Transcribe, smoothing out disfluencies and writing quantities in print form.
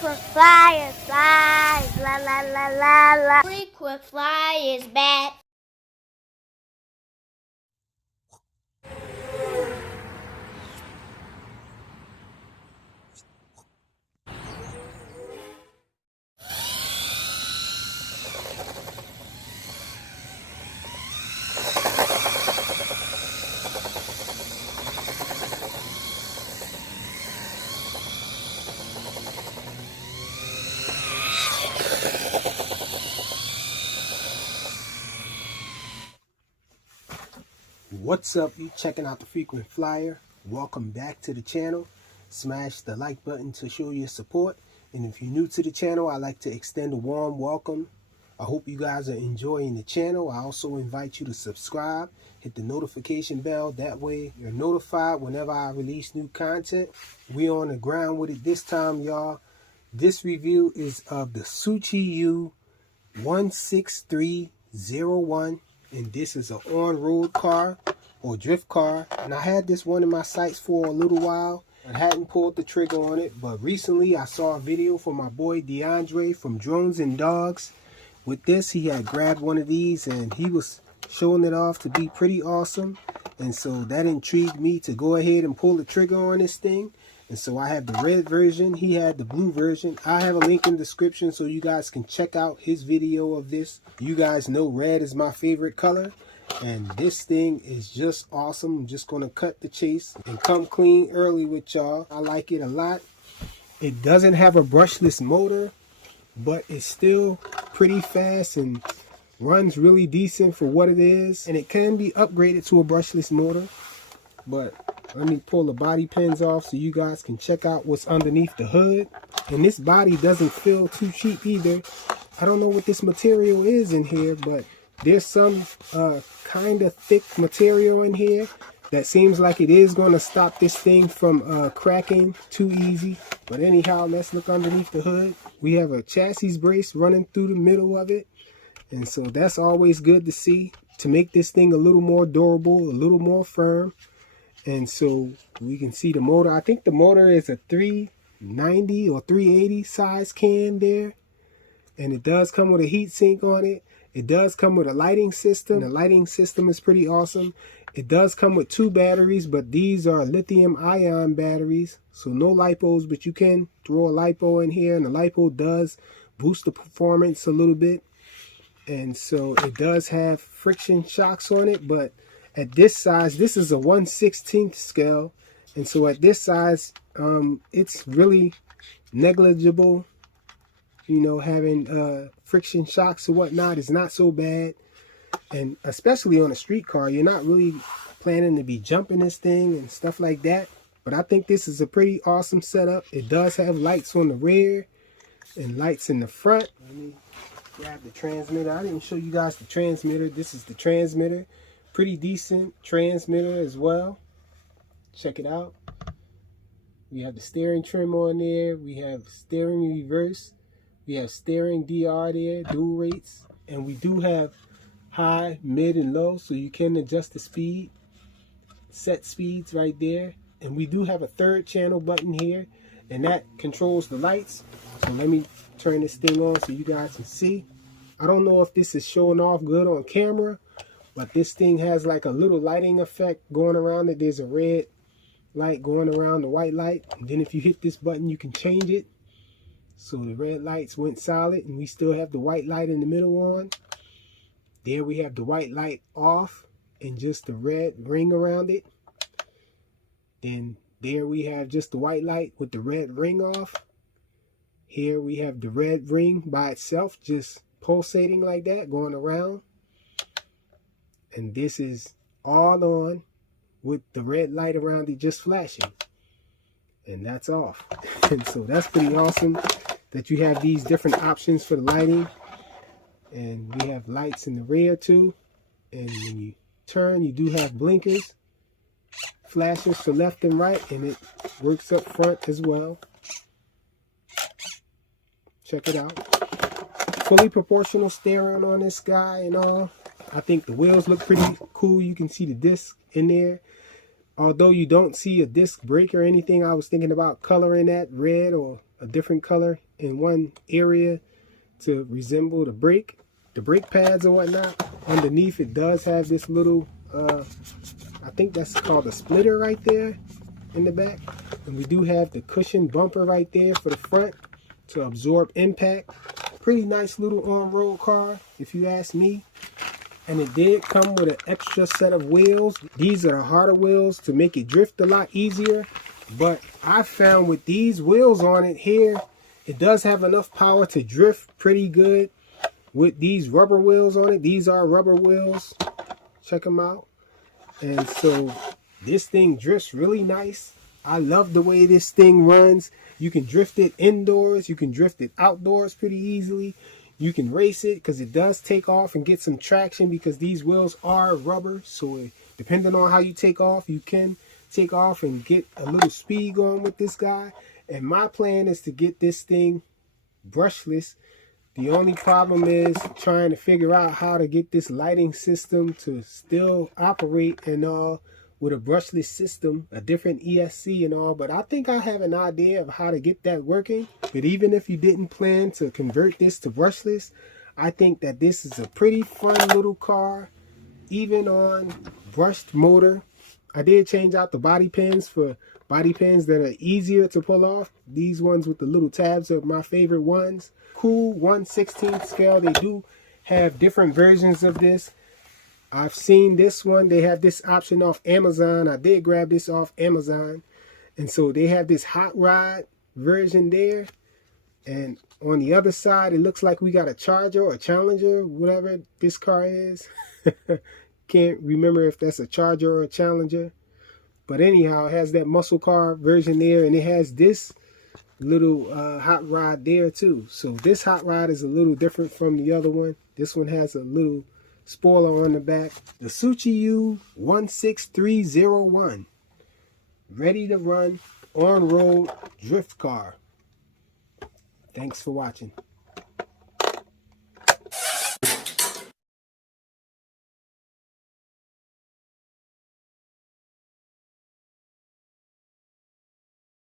Frequent flyer, flies, la la la la la. Frequent flyers back. What's up? You checking out the Frequent Flyer. Welcome back to the channel. Smash the like button to show your support. And if you're new to the channel, I'd like to extend a warm welcome. I hope you guys are enjoying the channel. I also invite you to subscribe, hit the notification bell. That way you're notified whenever I release new content. We on the ground with it this time, y'all. This review is of the Suchiyu 16301. And this is an on-road car or drift car, and I had this one in my sights for a little while. I hadn't pulled the trigger on it, but recently I saw a video from my boy DeAndre from Drones and Dogs. With this, he had grabbed one of these and he was showing it off to be pretty awesome, and so that intrigued me to go ahead and pull the trigger on this thing. And so I have the red version, he had the blue version. I have a link in the description so you guys can check out his video of this. You guys know red is my favorite color, and this thing is just awesome. I'm just going to cut the chase and come clean early with y'all. I like it a lot. It doesn't have a brushless motor, but it's still pretty fast and runs really decent for what it is. And it can be upgraded to a brushless motor, but let me pull the body pins off so you guys can check out what's underneath the hood. And this body doesn't feel too cheap either. I don't know what this material is in here, but there's some kind of thick material in here that seems like it is going to stop this thing from cracking too easy. But anyhow, let's look underneath the hood. We have a chassis brace running through the middle of it. And so that's always good to see, to make this thing a little more durable, a little more firm. And so we can see the motor. I think the motor is a 390 or 380 size can there. And it does come with a heat sink on it. It does come with a lighting system. The lighting system is pretty awesome. It does come with 2 batteries, but these are lithium ion batteries. So no LiPos, but you can throw a LiPo in here. And the LiPo does boost the performance a little bit. And so it does have friction shocks on it, but at this size, this is a 1/16 scale, and so at this size, it's really negligible. You know, having friction shocks or whatnot is not so bad, and especially on a street car, you're not really planning to be jumping this thing and stuff like that. But I think this is a pretty awesome setup. It does have lights on the rear and lights in the front. Let me grab the transmitter. I didn't show you guys the transmitter. This is the transmitter. Pretty decent transmitter as well. Check it out. We have the steering trim on there. We have steering reverse. We have steering DR there, dual rates. And we do have high, mid, and low, so you can adjust the speed. Set speeds right there. And we do have a 3rd channel button here, and that controls the lights. So let me turn this thing on so you guys can see. I don't know if this is showing off good on camera, but this thing has like a little lighting effect going around it. There's a red light going around the white light. And then if you hit this button, you can change it. So the red lights went solid, and we still have the white light in the middle on. There we have the white light off and just the red ring around it. Then there we have just the white light with the red ring off. Here we have the red ring by itself, just pulsating like that, going around. And this is all on with the red light around it just flashing. And that's off. And so that's pretty awesome that you have these different options for the lighting. And we have lights in the rear too. And when you turn, you do have blinkers, flashes for left and right, and it works up front as well. Check it out. Fully proportional steering on this guy and all. I think the wheels look pretty cool. You can see the disc in there. Although you don't see a disc brake or anything, I was thinking about coloring that red or a different color in one area to resemble the brake pads or whatnot. Underneath it does have this little, I think that's called a splitter right there in the back. And we do have the cushion bumper right there for the front to absorb impact. Pretty nice little on-road car, if you ask me. And it did come with an extra set of wheels. These are the harder wheels to make it drift a lot easier. But I found with these wheels on it here, it does have enough power to drift pretty good. With these rubber wheels on it, these are rubber wheels. Check them out. And so this thing drifts really nice. I love the way this thing runs. You can drift it indoors. You can drift it outdoors pretty easily. You can race it because it does take off and get some traction because these wheels are rubber. So depending on how you take off, you can take off and get a little speed going with this guy. And my plan is to get this thing brushless. The only problem is trying to figure out how to get this lighting system to still operate and all with a brushless system, a different ESC and all. But I think I have an idea of how to get that working. But even if you didn't plan to convert this to brushless, I think that this is a pretty fun little car, even on brushed motor. I did change out the body pins for body pins that are easier to pull off. These ones with the little tabs are my favorite ones. Cool 1/16 scale. They do have different versions of this. I've seen this one. They have this option off Amazon. I did grab this off Amazon. And so they have this hot rod version there. And on the other side, it looks like we got a Charger or a Challenger, whatever this car is. Can't remember if that's a Charger or a Challenger. But anyhow, it has that muscle car version there. And it has this little hot rod there too. So this hot rod is a little different from the other one. This one has a little spoiler on the back. The Suchiyu 16301. Ready to run on-road drift car. Thanks for watching.